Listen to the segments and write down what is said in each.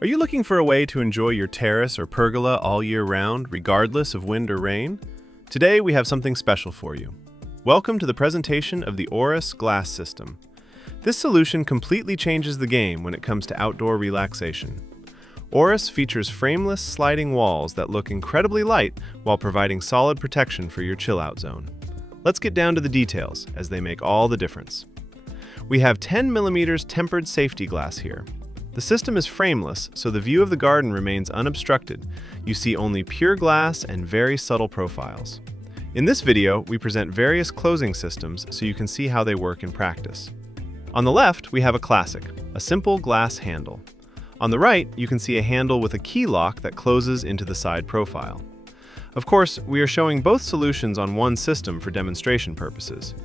Are you looking for a way to enjoy your terrace or pergola all year round, regardless of wind or rain? Today we have something special for you. Welcome to the presentation of the Auris glass system. This solution completely changes the game when it comes to outdoor relaxation. Auris features frameless sliding walls that look incredibly light while providing solid protection for your chill-out zone. Let's get down to the details, as they make all the difference. We have 10mm tempered safety glass here. The system is frameless, so the view of the garden remains unobstructed. You see only pure glass and very subtle profiles. In this video, we present various closing systems so you can see how they work in practice. On the left, we have a classic, a simple glass handle. On the right, you can see a handle with a key lock that closes into the side profile. Of course, we are showing both solutions on one system for demonstration purposes.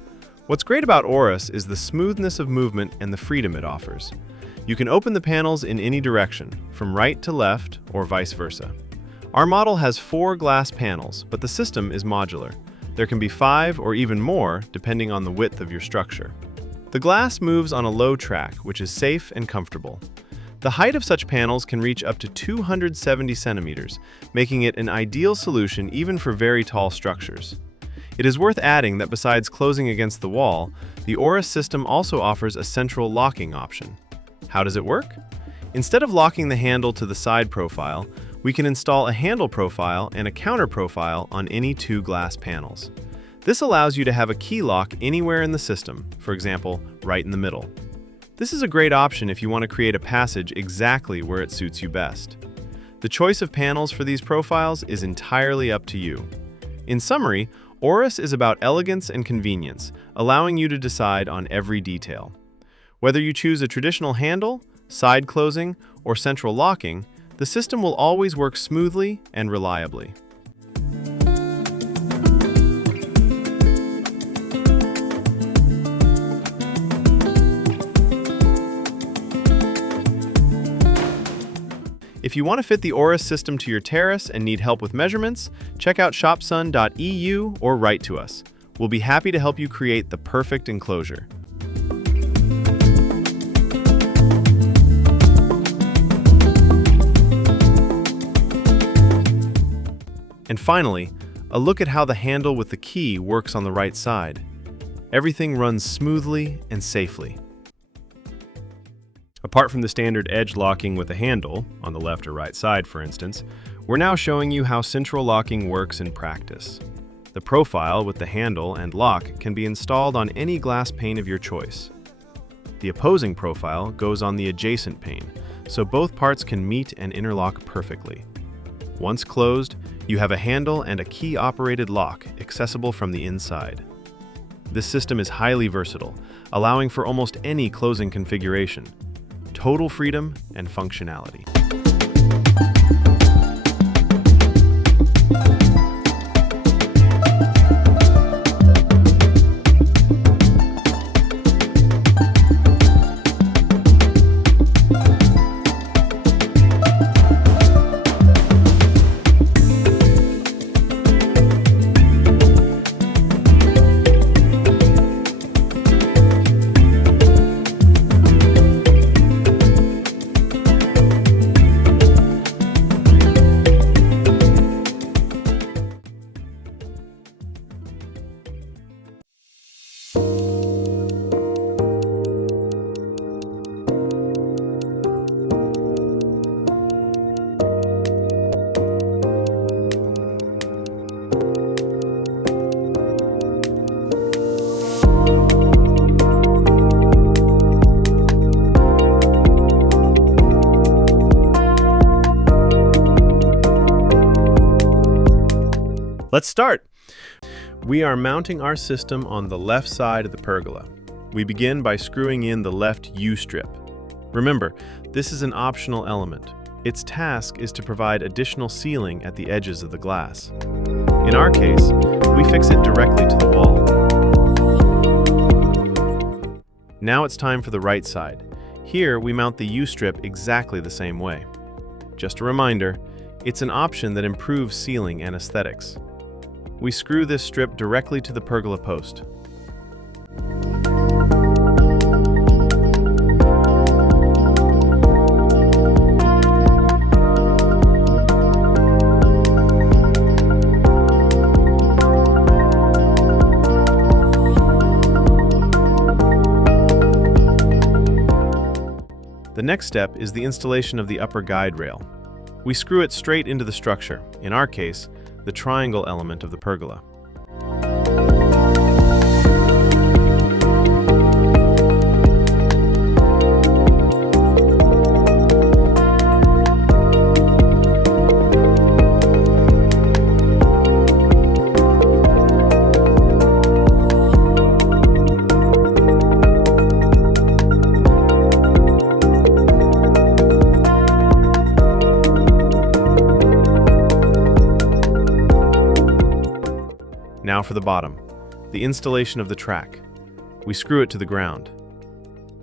What's great about Auris is the smoothness of movement and the freedom it offers. You can open the panels in any direction, from right to left or vice versa. Our model has 4 glass panels, but the system is modular. There can be 5 or even more, depending on the width of your structure. The glass moves on a low track, which is safe and comfortable. The height of such panels can reach up to 270 centimeters, making it an ideal solution even for very tall structures. It is worth adding that besides closing against the wall, the Auris system also offers a central locking option. How does it work? Instead of locking the handle to the side profile, we can install a handle profile and a counter profile on any 2 glass panels. This allows you to have a key lock anywhere in the system, for example, right in the middle. This is a great option if you want to create a passage exactly where it suits you best. The choice of panels for these profiles is entirely up to you. In summary, Auris is about elegance and convenience, allowing you to decide on every detail. Whether you choose a traditional handle, side closing, or central locking, the system will always work smoothly and reliably. If you want to fit the Auris system to your terrace and need help with measurements, check out shopsun.eu or write to us. We'll be happy to help you create the perfect enclosure. And finally, a look at how the handle with the key works on the right side. Everything runs smoothly and safely. Apart from the standard edge locking with a handle, on the left or right side for instance, we're now showing you how central locking works in practice. The profile with the handle and lock can be installed on any glass pane of your choice. The opposing profile goes on the adjacent pane, so both parts can meet and interlock perfectly. Once closed, you have a handle and a key-operated lock accessible from the inside. This system is highly versatile, allowing for almost any closing configuration. Total freedom and functionality. Let's start. We are mounting our system on the left side of the pergola. We begin by screwing in the left U-strip. Remember, this is an optional element. Its task is to provide additional sealing at the edges of the glass. In our case, we fix it directly to the wall. Now it's time for the right side. Here we mount the U-strip exactly the same way. Just a reminder, it's an option that improves sealing and aesthetics. We screw this strip directly to the pergola post. The next step is the installation of the upper guide rail. We screw it straight into the structure, in our case, the triangle element of the pergola. Now for the bottom, the installation of the track. We screw it to the ground.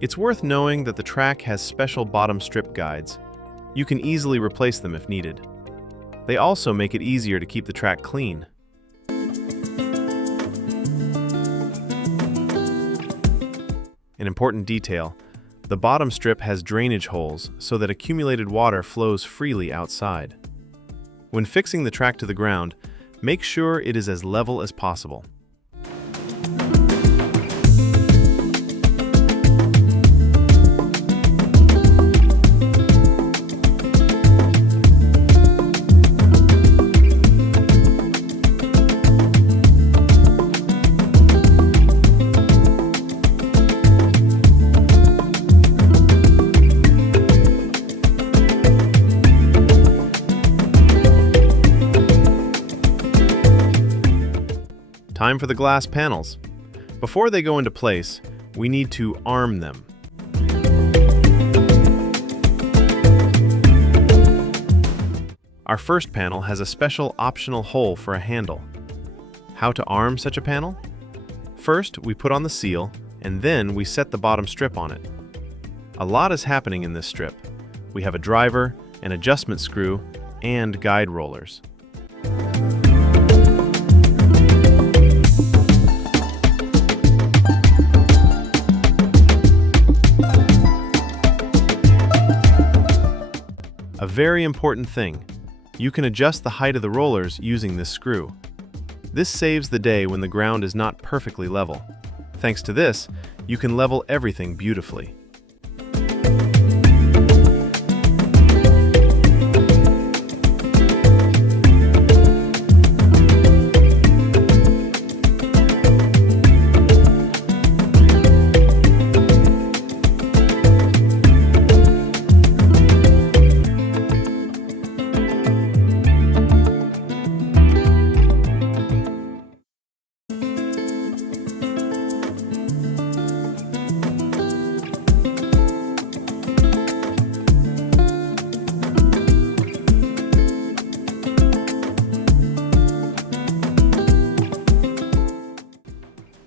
It's worth knowing that the track has special bottom strip guides. You can easily replace them if needed. They also make it easier to keep the track clean. An important detail, the bottom strip has drainage holes so that accumulated water flows freely outside. When fixing the track to the ground, make sure it is as level as possible. Time for the glass panels. Before they go into place, we need to arm them. Our first panel has a special optional hole for a handle. How to arm such a panel? First, we put on the seal, and then we set the bottom strip on it. A lot is happening in this strip. We have a driver, an adjustment screw, and guide rollers. A very important thing, you can adjust the height of the rollers using this screw. This saves the day when the ground is not perfectly level. Thanks to this, you can level everything beautifully.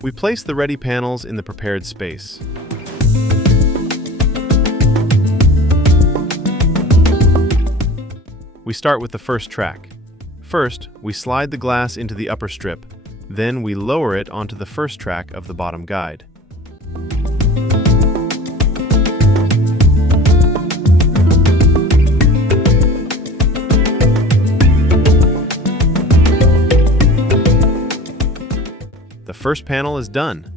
We place the ready panels in the prepared space. We start with the first track. First, we slide the glass into the upper strip, then we lower it onto the first track of the bottom guide. The first panel is done.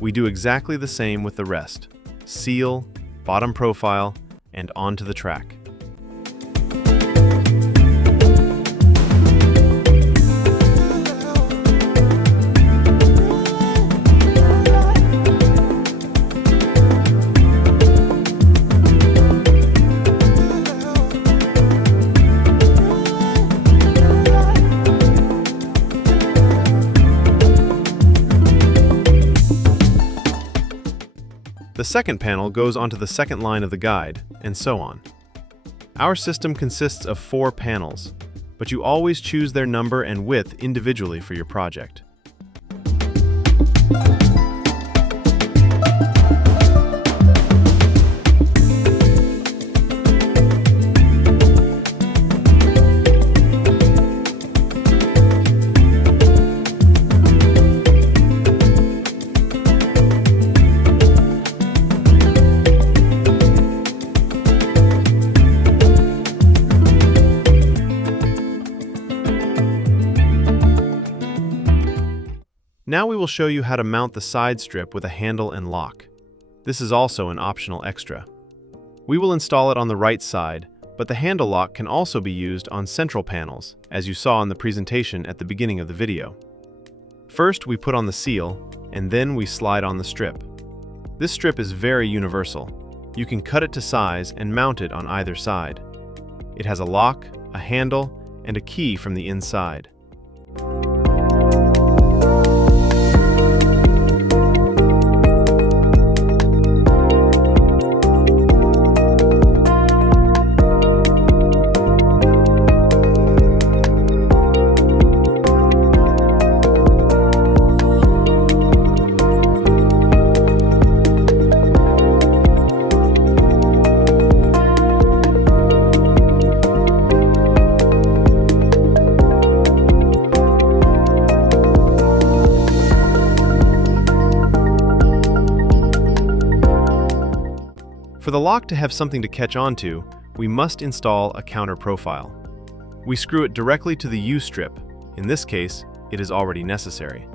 We do exactly the same with the rest. Seal, bottom profile, and onto the track. The second panel goes onto the second line of the guide, and so on. Our system consists of 4 panels, but you always choose their number and width individually for your project. Now we will show you how to mount the side strip with a handle and lock. This is also an optional extra. We will install it on the right side, but the handle lock can also be used on central panels, as you saw in the presentation at the beginning of the video. First, we put on the seal, and then we slide on the strip. This strip is very universal. You can cut it to size and mount it on either side. It has a lock, a handle, and a key from the inside. For the lock to have something to catch onto, we must install a counter profile. We screw it directly to the U-strip. In this case, it is already necessary.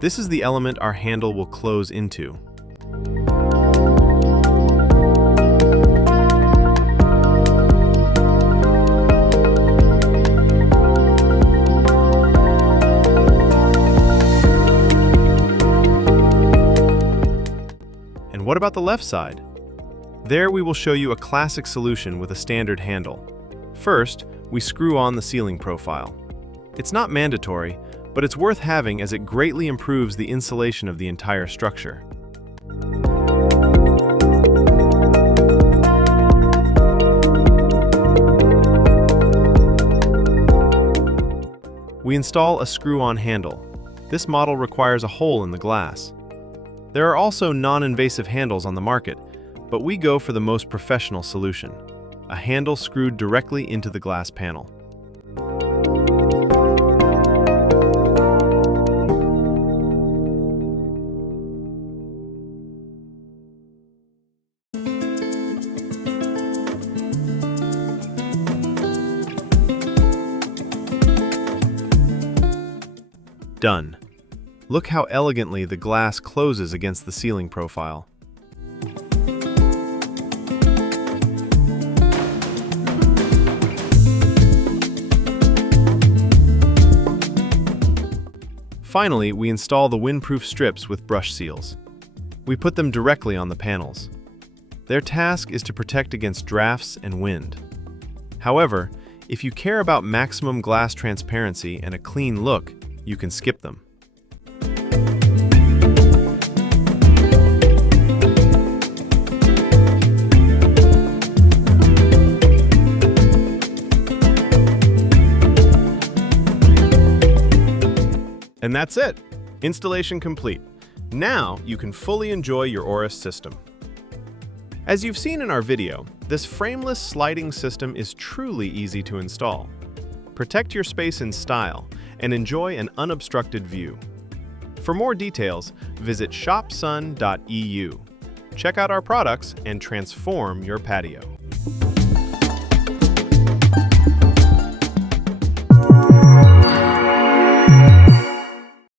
This is the element our handle will close into. And what about the left side? There we will show you a classic solution with a standard handle. First, we screw on the ceiling profile. It's not mandatory, but it's worth having as it greatly improves the insulation of the entire structure. We install a screw-on handle. This model requires a hole in the glass. There are also non-invasive handles on the market, but we go for the most professional solution, a handle screwed directly into the glass panel. Done. Look how elegantly the glass closes against the ceiling profile. Finally, we install the windproof strips with brush seals. We put them directly on the panels. Their task is to protect against drafts and wind. However, if you care about maximum glass transparency and a clean look, you can skip them. And that's it! Installation complete. Now you can fully enjoy your Auris system. As you've seen in our video, this frameless sliding system is truly easy to install. Protect your space in style and enjoy an unobstructed view. For more details, visit shopsun.eu. Check out our products and transform your patio.